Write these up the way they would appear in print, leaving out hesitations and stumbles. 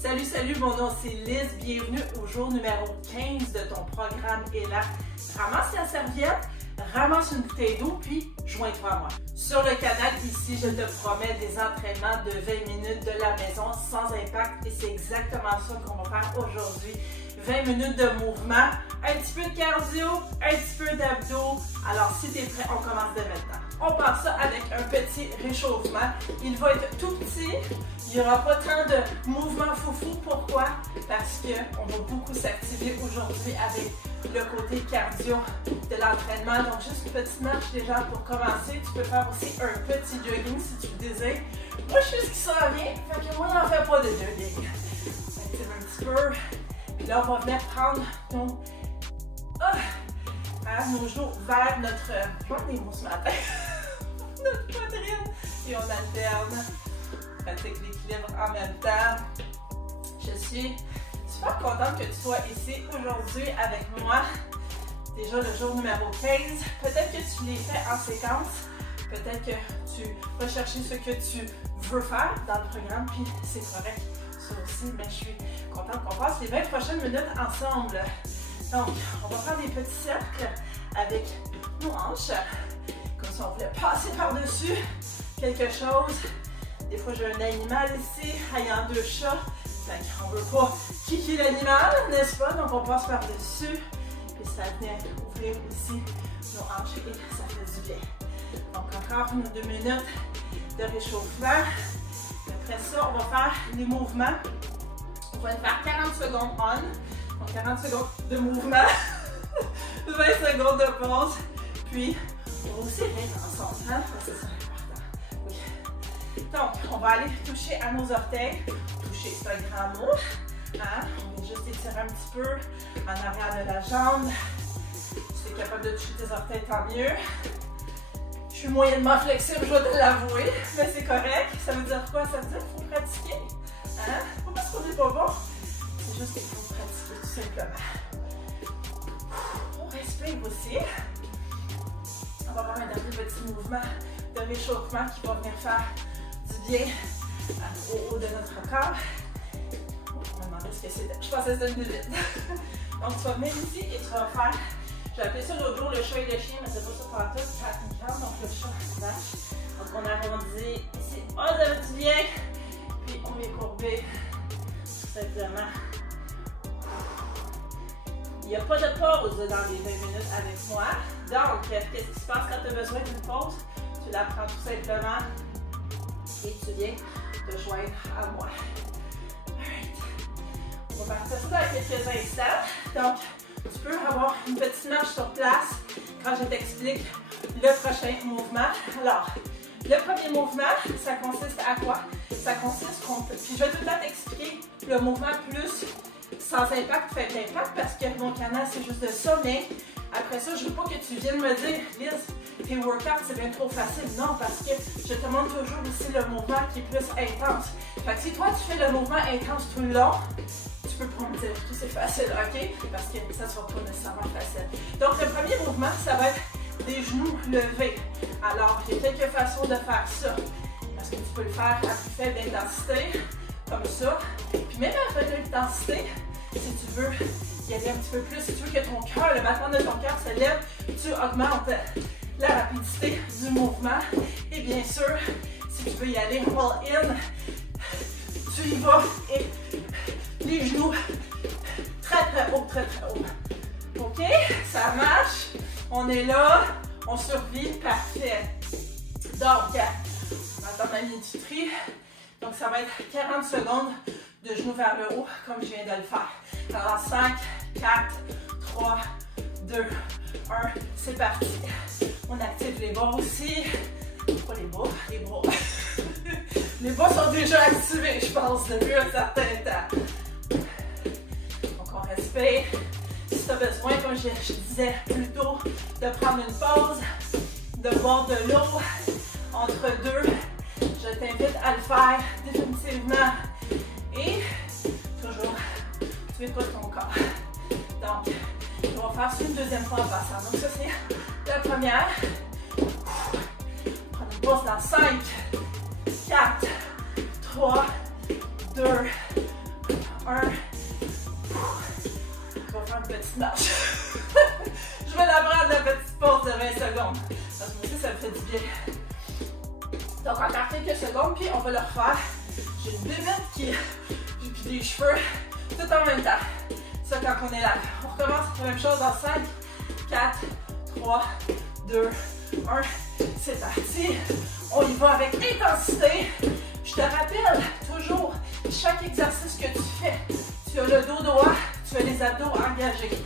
Salut, salut, mon nom c'est Liz. Bienvenue au jour numéro 15 de ton programme ELA. Ramasse ta serviette, ramasse une bouteille d'eau, puis joins-toi à moi. Sur le canal ici, je te promets des entraînements de 20 minutes de la maison sans impact et c'est exactement ça qu'on va faire aujourd'hui. 20 minutes de mouvement, un petit peu de cardio, un petit peu d'abdos. Alors si tu es prêt, on commence dès maintenant. On part ça avec un petit réchauffement. Il va être tout petit. Il n'y aura pas tant de mouvements foufou. Pourquoi? Parce qu'on va beaucoup s'activer aujourd'hui avec le côté cardio de l'entraînement. Donc juste une petite marche déjà pour commencer. Tu peux faire aussi un petit jogging si tu le désires. Moi je sais ce qui s'en vient, fait que moi n'en fais pas de jogging. Active un petit peu. Puis là on va venir prendre nos genoux vers notre... Je vois des mots ce matin. Notre poitrine. Et on alterne. Pratique l'équilibre en même temps. Je suis super contente que tu sois ici aujourd'hui avec moi. Déjà le jour numéro 15. Peut-être que tu les fais en séquence. Peut-être que tu vas chercher ce que tu veux faire dans le programme. Puis c'est correct. Ça aussi, mais je suis contente qu'on passe les 20 prochaines minutes ensemble. Donc, on va faire des petits cercles avec nos hanches. Comme si on voulait passer par-dessus quelque chose. Des fois, j'ai un animal ici, ayant deux chats. On ne veut pas kicker l'animal, n'est-ce pas? Donc, on passe par-dessus. Puis ça vient ouvrir ici nos hanches et ça fait du bien. Donc, encore 2 minutes de réchauffement. Après ça, on va faire les mouvements. On va faire 40 secondes on. Donc, 40 secondes de mouvement. 20 secondes de pause. Puis, on va aussi rire ensemble, hein? C'est ça important. Oui. Donc, on va aller toucher à nos orteils. Toucher, c'est un grand mot. Hein? On va juste étirer un petit peu en arrière de la jambe. Si tu es capable de toucher tes orteils, tant mieux. Je suis moyennement flexible, je dois te l'avouer, mais c'est correct. Ça veut dire quoi? Ça veut dire qu'il faut pratiquer. Hein? Pas parce qu'on n'est pas bon. C'est juste qu'il faut pratiquer, tout simplement. On respire aussi. On va avoir un dernier petit mouvement de réchauffement qui va venir faire du bien au haut de notre corps. On m'a demandé ce que c'était. Je pensais que c'était une minute. Donc tu vas venir ici et tu vas faire, j'ai appelé ça l'autre jour le chat et le chien, mais c'est pas ça pour tout. Donc le chat et la vache. Donc on arrondit ici, on a du bien. Puis on est courbé. Tout simplement. Il n'y a pas de pause dans les 20 minutes avec moi. Donc, qu'est-ce qui se passe quand tu as besoin d'une pause? Tu la prends tout simplement et tu viens te joindre à moi. Alright. On va partir ça dans quelques instants. Donc, tu peux avoir une petite marche sur place quand je t'explique le prochain mouvement. Alors, le premier mouvement, ça consiste à quoi? Ça consiste puis je vais tout le temps t'expliquer le mouvement plus sans impact, fait l'impact parce que mon canal c'est juste de ça, mais après ça, je veux pas que tu viennes me dire, Liz, tes workouts c'est bien trop facile. Non, parce que je te montre toujours ici le mouvement qui est plus intense. Fait que si toi tu fais le mouvement intense tout le long, tu peux pas me dire que c'est facile, ok? Parce que ça sera pas nécessairement facile. Donc le premier mouvement, ça va être des genoux levés. Alors, il y a quelques façons de faire ça. Parce que tu peux le faire à plus faible intensité, comme ça. Puis même à faible intensité, si tu veux y aller un petit peu plus, si tu veux que ton cœur, le battement de ton cœur se lève, tu augmentes la rapidité du mouvement. Et bien sûr, si tu veux y aller all-in, tu y vas et les genoux très très haut, très très haut. Ok? Ça marche. On est là. On survit. Parfait. Donc, on va attendre ma minute. Donc, ça va être 40 secondes de genoux vers le haut, comme je viens de le faire. Alors, 5, 4, 3, 2, 1, c'est parti. On active les bras aussi. Pas les bras, les bras. Les bras sont déjà activés, je pense, depuis un certain temps. Donc, on respire. Si tu as besoin, comme je disais plus tôt, de prendre une pause, de boire de l'eau entre deux, je t'invite à le faire définitivement. Et toujours, tu es pas ton corps. Donc, on va faire ça une deuxième fois en passant. Donc, ça, c'est la première. Prendre une pause dans 5, 4, 3, 2, 1. petite marche. Je vais la prendre, la petite pause de 20 secondes. Parce que moi aussi, ça me fait du bien. Donc, encore quelques secondes, puis on va le refaire. J'ai une bébête qui... puis des cheveux, tout en même temps. Ça, quand on est là. On recommence la même chose dans 5, 4, 3, 2, 1. C'est parti. On y va avec intensité. Je te rappelle toujours, chaque exercice que tu fais, tu as le dos droit, tu as les abdos engagés.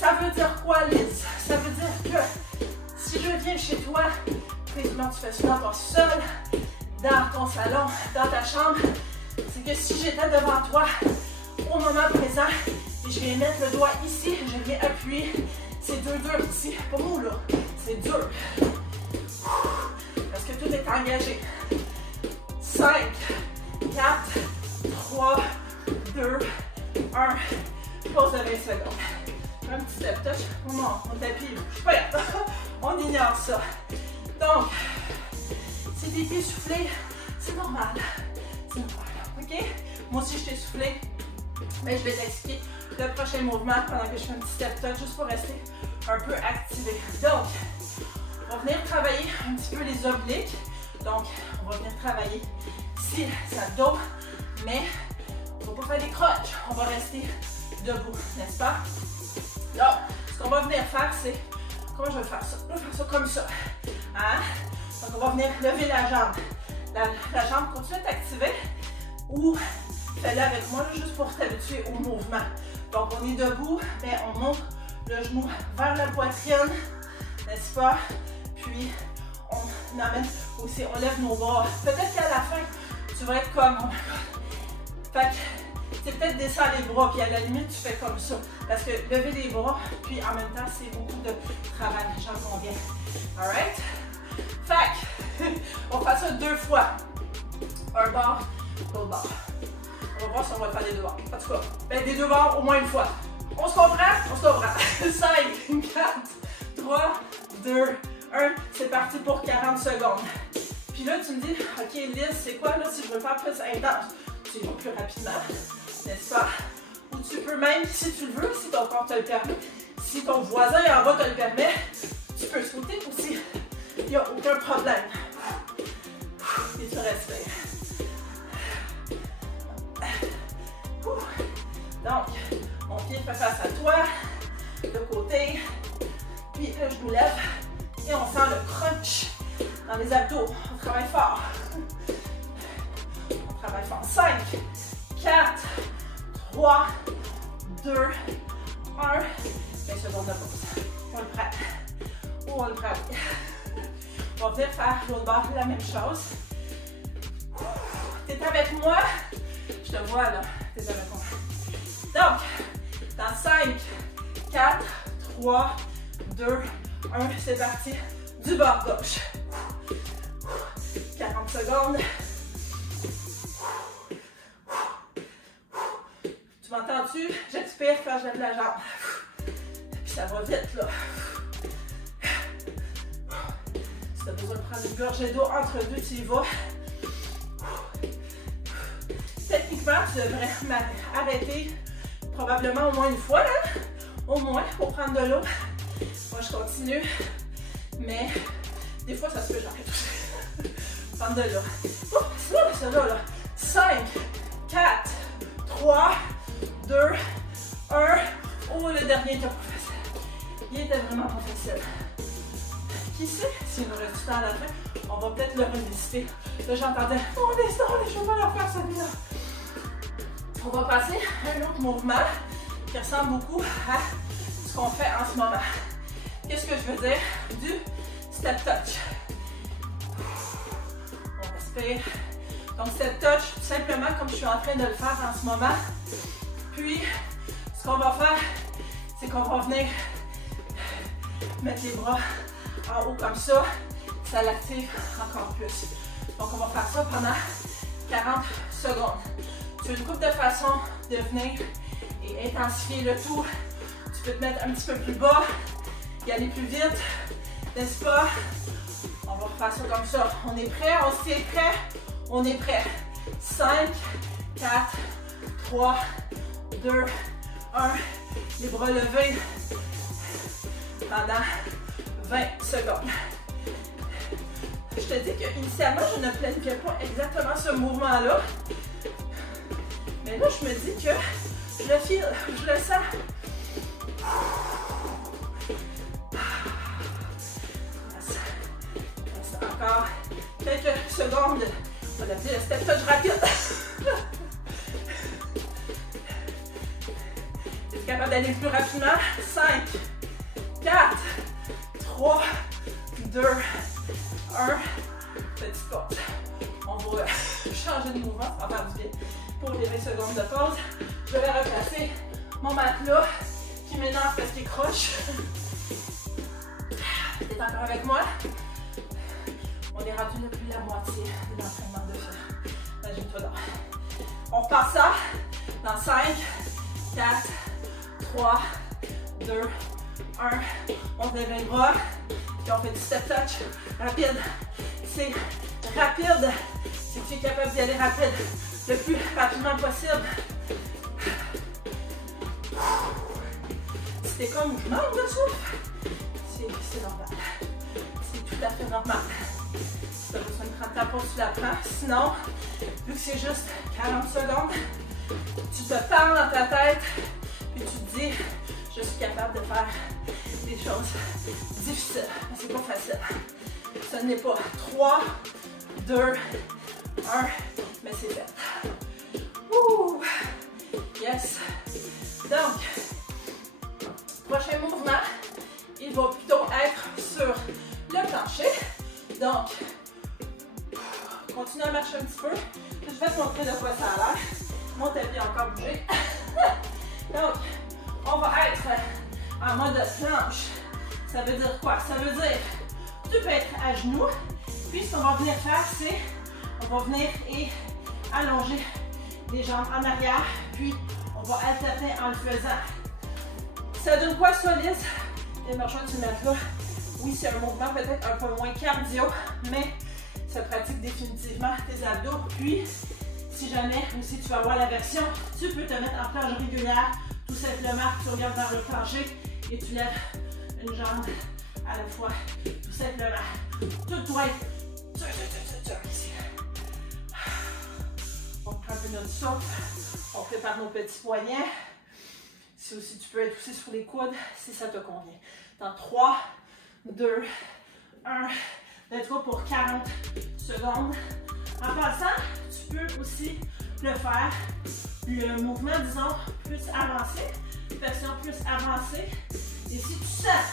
Ça veut dire quoi, Liz? Ça veut dire que si je viens chez toi, précisément tu fais ça dans ton sol, dans ton salon, dans ta chambre, c'est que si j'étais devant toi au moment présent et je viens mettre le doigt ici, je viens appuyer, c'est dur ici. Pour nous là, c'est dur. Parce que tout est engagé. 5, 4, 3, 2, 1. Pause de 20 secondes. Un petit step touch. Mon tapis il bouge pas. On ignore ça. Donc, si tu es essoufflé, c'est normal. C'est normal. OK? Moi aussi, je t'ai soufflé. Mais je vais t'expliquer le prochain mouvement pendant que je fais un petit step touch juste pour rester un peu activé. Donc, on va venir travailler un petit peu les obliques. Donc, on va venir travailler ici, ça dos, mais on ne va pas faire des croches. On va rester debout, n'est-ce pas? Donc, ce qu'on va venir faire, c'est... Comment je vais faire ça? Je vais faire ça comme ça. Hein? Donc, on va venir lever la jambe. La jambe continue d'être activée ou fais-le avec moi juste pour t'habituer au mouvement. Donc, on est debout, mais on monte le genou vers la poitrine, n'est-ce pas? Puis, on amène aussi, on lève nos bras. Peut-être qu'à la fin, tu vas être comme, oh my god. Fait que, c'est peut-être descendre les bras, puis à la limite, tu fais comme ça. Parce que lever les bras, puis en même temps, c'est beaucoup de travail, j'en conviens. Alright? Fait que, on va faire ça 2 fois. Un bord, l'autre bord. On va voir si on va faire les 2 bords. En tout cas, ben, des 2 bords au moins une fois. On se comprend? On se comprend. 5, 4, 3, 2, 1. C'est parti pour 40 secondes. Puis là, tu me dis, OK, Liz, c'est quoi là si je veux faire plus intense? Tu y vas plus rapidement, n'est-ce pas? Ou tu peux même, si tu le veux, si ton corps te le permet, si ton voisin en bas te le permet, tu peux sauter aussi. Il n'y a aucun problème. Et tu respires. Donc, mon pied fait face à toi, de côté, puis là, je nous lève et on sent le crunch dans les abdos. On travaille fort. On travaille fort. 5, 4, 3, 2, 1. 20 secondes de pause. On le prend. On le prend. On va venir faire l'autre bord la même chose. T'es avec moi? Je te vois là. T'es avec moi. Donc, dans 5, 4, 3, 2, 1, c'est parti. Du bord gauche. 40 secondes. Tu m'entends-tu? J'expire quand je lève la jambe. Puis ça va vite là. Si tu as besoin de prendre une gorgée d'eau entre deux, tu y vas. Techniquement, tu devrais m'arrêter probablement au moins une fois, là. Au moins, pour prendre de l'eau. Moi, je continue. Mais des fois, ça se peut, j'arrête aussi. Prendre de l'eau. C'est là. 5, 4, 3, 2, 1. Oh, le dernier était pas facile. Il était vraiment pas facile. Qui sait, s'il nous reste du temps à la fin, on va peut-être le revisiter. Là, j'entendais, oh, je vais pas leur faire celui-là. On va passer à un autre mouvement qui ressemble beaucoup à ce qu'on fait en ce moment. Qu'est-ce que je veux dire? Du step touch. On respire. Donc, step touch, tout simplement comme je suis en train de le faire en ce moment. Puis, ce qu'on va faire, c'est qu'on va venir mettre les bras en haut comme ça. Ça l'active encore plus. Donc, on va faire ça pendant 40 secondes. Tu as une couple de façons de venir et intensifier le tout. Tu peux te mettre un petit peu plus bas, y aller plus vite, n'est-ce pas? On va refaire ça comme ça. On est prêt? On se tient prêt? On est prêt. 5, 4, 3, 2, 1. les bras levés pendant 20 secondes. Je te dis qu'initialement, je ne planifiais pas exactement ce mouvement-là. Mais là, je me dis que je le file, je le sens. Reste encore quelques secondes. On va l'appeler le step touch rapide. Tu es capable d'aller plus rapidement. 5, 4, 3, 2, 1. Petite pause. On va changer de mouvement, ça va faire du bien. Pour les 20 secondes de pause, je vais replacer mon matelas qui m'énerve parce qu'il croche. T'es encore avec moi? On est rendu depuis la moitié de l'entraînement de faire. Imagine-toi donc. On repart ça dans 5, 4, 3, 2, 1. On lève les bras. Puis on fait du step touch rapide. C'est rapide. Si tu es capable d'y aller rapide, le plus rapidement possible. Si t'es comme je manque de souffle, c'est normal. C'est tout à fait normal. Si tu as besoin de prendre ta pause, tu la prends. Sinon, vu que c'est juste 40 secondes, tu te parles dans ta tête et tu te dis, je suis capable de faire des choses difficiles. Mais c'est pas facile. Ce n'est pas 3, 2, 1, mais c'est fait. Ouh! Yes! Donc, prochain mouvement, il va plutôt être sur le plancher. Donc, continue à marcher un petit peu. Je vais te montrer de quoi ça a l'air. Mon tapis a encore bougé. Donc, on va être en mode planche. Ça veut dire quoi? Ça veut dire que tu peux être à genoux. Puis, ce qu'on va venir faire, c'est on va venir et allonger les jambes en arrière. Puis, on va alterner en le faisant. Ça donne quoi solide? Et marchons sur le matelas. Oui, c'est un mouvement peut-être un peu moins cardio, mais ça pratique définitivement tes abdos. Puis, si jamais aussi tu vas avoir la version, tu peux te mettre en planche régulière. Tout simplement, tu regardes vers le plancher et tu lèves une jambe à la fois. Tout simplement. Tout doit être ici. On prend un peu notre souffle. On prépare nos petits poignets. Si aussi tu peux être aussi sur les coudes, si ça te convient. Dans 3, 2, 1. Let's go pour 40 secondes. En passant, tu peux aussi le faire, le mouvement, disons, plus avancé, version plus avancée. Et si tu sens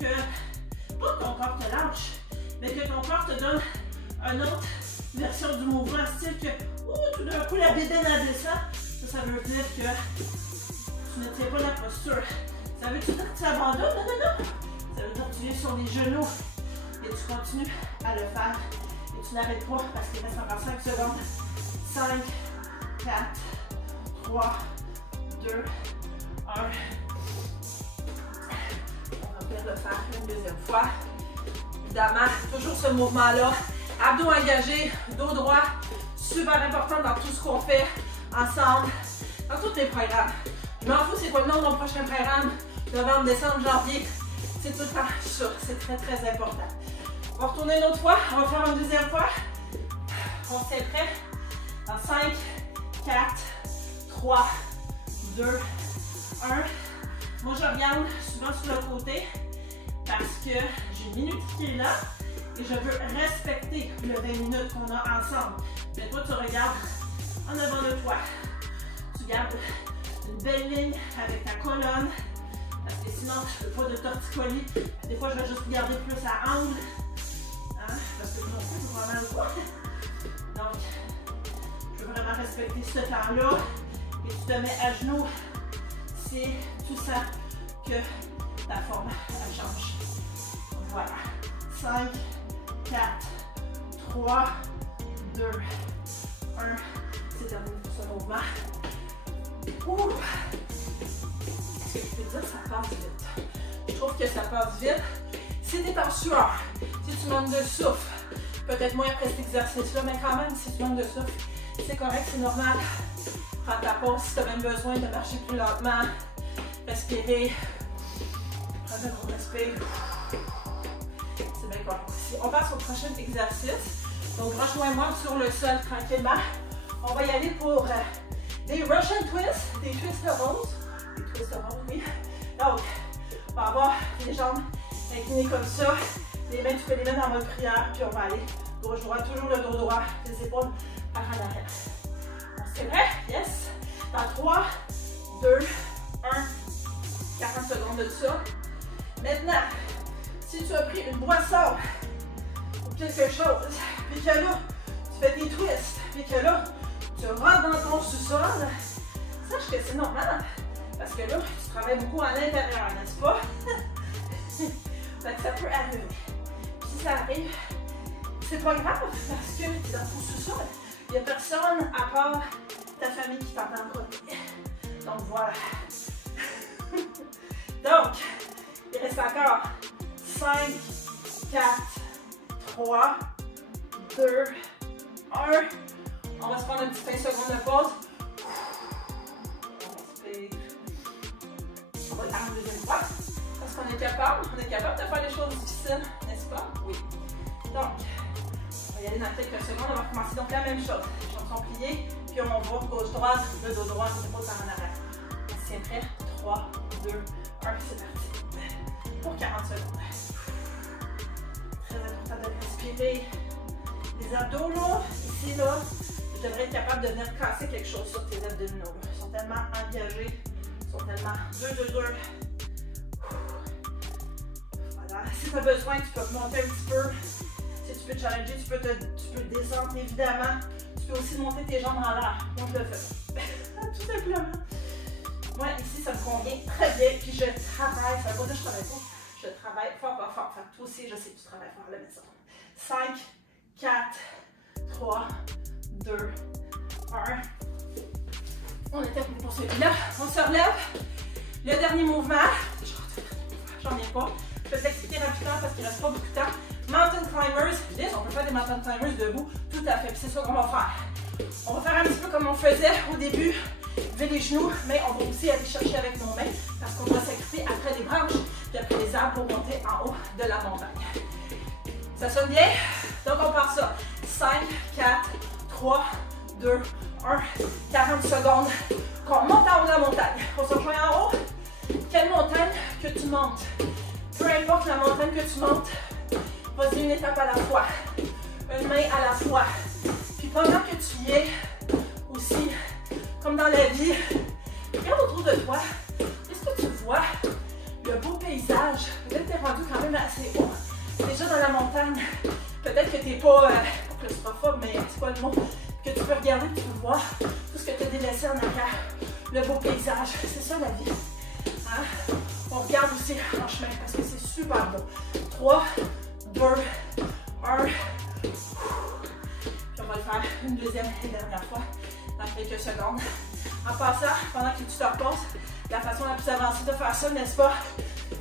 que, pas que ton corps te lâche, mais que ton corps te donne une autre version du mouvement, style que, tout d'un coup, la bédaine a descend, ça veut dire que tu ne tiens pas la posture. Ça veut dire que tu abandonnes? Non, non, non. Ça veut dire que tu viens sur les genoux et tu continues à le faire. Et tu n'arrêtes pas parce qu'il reste encore 5 secondes. 5, 4, 3, 2, 1. On va peut-être le faire une deuxième fois. Évidemment, toujours ce mouvement-là. Abdos engagés, dos droit. Super important dans tout ce qu'on fait ensemble, dans tous les programmes. Je m'en fous, c'est quoi le nom de mon prochain programme? Novembre, décembre, janvier. C'est tout le temps sûr. C'est très, très important. On va retourner une autre fois. On va faire une deuxième fois. On s'est prêt. Dans 5, 4, 3, 2, 1. Moi, je regarde souvent sur le côté parce que j'ai une minute qui est là et je veux respecter le 20 minutes qu'on a ensemble. Mais toi, tu regardes en avant de toi. Tu gardes une belle ligne avec ta colonne. Parce que sinon, je ne fais pas de torticolis. Des fois, je vais juste regarder plus à angle. Hein? Parce que non plus, c'est vraiment le quoi. Donc, je veux vraiment respecter ce temps-là. Et tu te mets à genoux si tu sens que ta forme, elle change. Voilà. 5, 4, 3, 2, 1. C'est terminé pour ce mouvement. Ouh. Est-ce que tu peux dire que ça passe vite? Je trouve que ça passe vite. Si tu es en sueur, si tu manques de souffle, peut-être moins après cet exercice-là, mais quand même, si tu manques de souffle, c'est correct, c'est normal. Prends ta pause si tu as même besoin de marcher plus lentement. Respirez. Prenez un gros respire. C'est bien correct. On passe au prochain exercice. Donc, rejoins-moi sur le sol tranquillement. On va y aller pour des Russian twists, des twists ronds. Des twists ronds, oui. Donc, on va avoir les jambes inclinées comme ça. Les mains, tu peux les mettre en mode prière. Puis on va aller gauche droit, toujours le dos droit, les épaules par en arrière. C'est vrai? Yes. Dans 3, 2, 1, 40 secondes de ça. Maintenant, si tu as pris une boisson ou quelque chose, puis que là, tu fais des twists, puis que là, tu rentres dans ton sous-sol, sache que c'est normal. Parce que là, tu travailles beaucoup à l'intérieur, n'est-ce pas? Fait que ça peut arriver. Puis si ça arrive, c'est pas grave parce que tu es dans ton sous-sol. Il n'y a personne à part ta famille qui t'entendra. Donc voilà. Donc, il reste encore 5, 4, 3, 2, 1. On va se prendre une petite 5 secondes de pause. On respire. On va faire une deuxième fois. Parce qu'on est capable de faire des choses difficiles, n'est-ce pas? Oui. Donc, on va y aller dans quelques secondes. On va commencer donc la même chose. Les jambes sont pliées, puis on va gauche-droite, le dos droit, les épaules par en arrière. On se tient prêt? 3, 2, 1, c'est parti. Pour 40 secondes. Très important de respirer. Les abdos là, ici là, tu devrais être capable de venir casser quelque chose sur tes abdominaux. Ils sont tellement engagés, ils sont tellement dur. Voilà. Si tu as besoin, tu peux remonter un petit peu. Si tu peux te challenger, tu peux descendre évidemment. Tu peux aussi monter tes jambes en l'air. Moi, je le fais. Tout simplement. Moi, ici, ça me convient très bien. Puis je travaille. Ça veut dire que je travaille pas. Je travaille fort. Fait que toi aussi, je sais que tu travailles fort à la maison. 5, 4, 3, 2, 1. On est terminé pour celui-là. On se relève. Le dernier mouvement. J'en ai pas. Je vais t'expliquer rapidement parce qu'il ne reste pas beaucoup de temps. Mountain climbers. Yes, on peut faire des mountain climbers debout. Tout à fait. Puis c'est ça qu'on va faire. On va faire un petit peu comme on faisait au début. Lever les genoux, mais on va aussi aller chercher avec nos mains parce qu'on va s'acquitter après les branches puis après les arbres pour monter en haut de la montagne. Ça sonne bien? Donc on part ça. 5, 4, 3, 2, 1. 40 secondes qu'on monte en haut de la montagne. On se rejoint en haut. Quelle montagne que tu montes? Peu importe la montagne que tu montes, vas-y une étape à la fois. Une main à la fois. Puis pendant que tu y es, aussi, comme dans la vie, regarde autour de toi. Est-ce que tu vois le beau paysage? Peut-être que tu es rendu quand même assez haut. Déjà dans la montagne, peut-être que tu n'es pas claustrophobe, mais c'est quoi le mot? Que tu peux regarder, tu peux voir tout ce que tu as délaissé en arrière. Le beau paysage, c'est ça la vie. Hein? On regarde aussi en chemin parce que c'est super beau. 3, 2, 1. Puis on va le faire une deuxième et dernière fois dans quelques secondes. En passant, pendant que tu te reposes, la façon la plus avancée de faire ça, n'est-ce pas?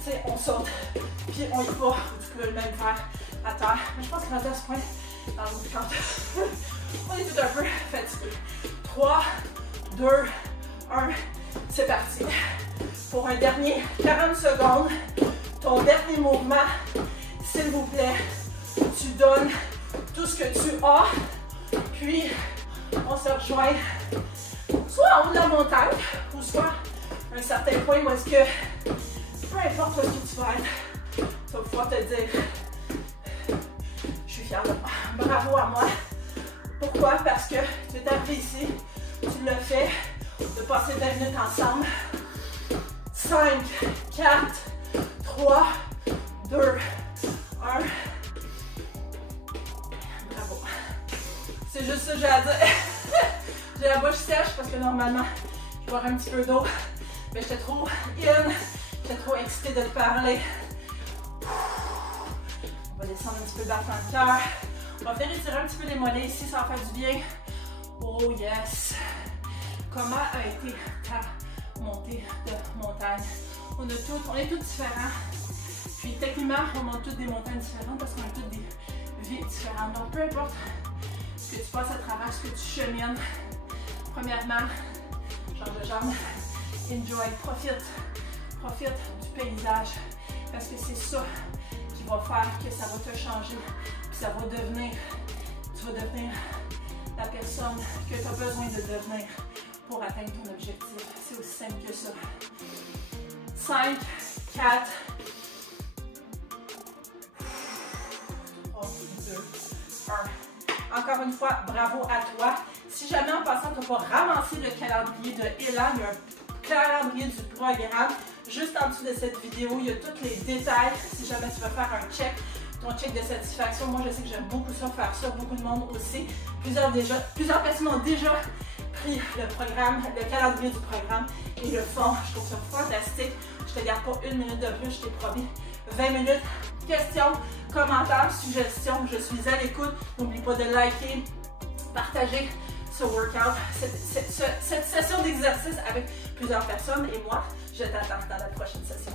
C'est on saute, puis on y va. Tu peux le même faire à terre. Mais je pense qu'on va à ce point dans l'autre camp. On est tout un peu fatigué. 3, 2, 1. C'est parti. Pour un dernier 40 secondes, ton dernier mouvement, s'il vous plaît, tu donnes tout ce que tu as, puis on se rejoint soit en haut de la montagne, ou soit à un certain point où est-ce que, peu importe où est-ce que tu vas être, tu vas pouvoir te dire, je suis fière de moi, bravo à moi. Pourquoi? Parce que tu es arrivé ici, tu l'as fait, de passer 20 minutes ensemble. 5, 4, 3, 2, 1. Bravo. C'est juste ça que j'ai à dire. J'ai la bouche sèche parce que normalement, je bois un petit peu d'eau. Mais j'étais trop j'étais trop excitée de te parler. On va descendre un petit peu le battement de cœur. On va venir étirer un petit peu les mollets ici, ça va faire du bien. Oh yes! Comment a été ta montée de montagne? On est tous différents. Puis techniquement, on monte toutes des montagnes différentes parce qu'on a toutes des vies différentes. Donc peu importe ce que tu passes à travers, ce que tu chemines, premièrement, change de jambe, enjoy, profite Profite du paysage parce que c'est ça qui va faire que ça va te changer. Puis ça va devenir, tu vas devenir la personne que tu as besoin de devenir pour atteindre ton objectif. C'est aussi simple que ça. 5, 4, 3, 2, 1. Encore une fois, bravo à toi. Si jamais en passant, tu n'as pas ramassé le calendrier de Elan, il y a un calendrier du programme juste en dessous de cette vidéo. Il y a tous les détails si jamais tu veux faire un check, ton check de satisfaction. Moi, je sais que j'aime beaucoup ça, faire ça. Beaucoup de monde aussi. Plusieurs personnes ont déjà pris le programme, le calendrier du programme et le font. Je trouve ça fantastique. Je te garde pas une minute de plus, je t'ai promis 20 minutes. Questions, commentaires, suggestions, je suis à l'écoute. N'oublie pas de liker, partager ce workout, cette session d'exercice avec plusieurs personnes et moi, je t'attends dans la prochaine session.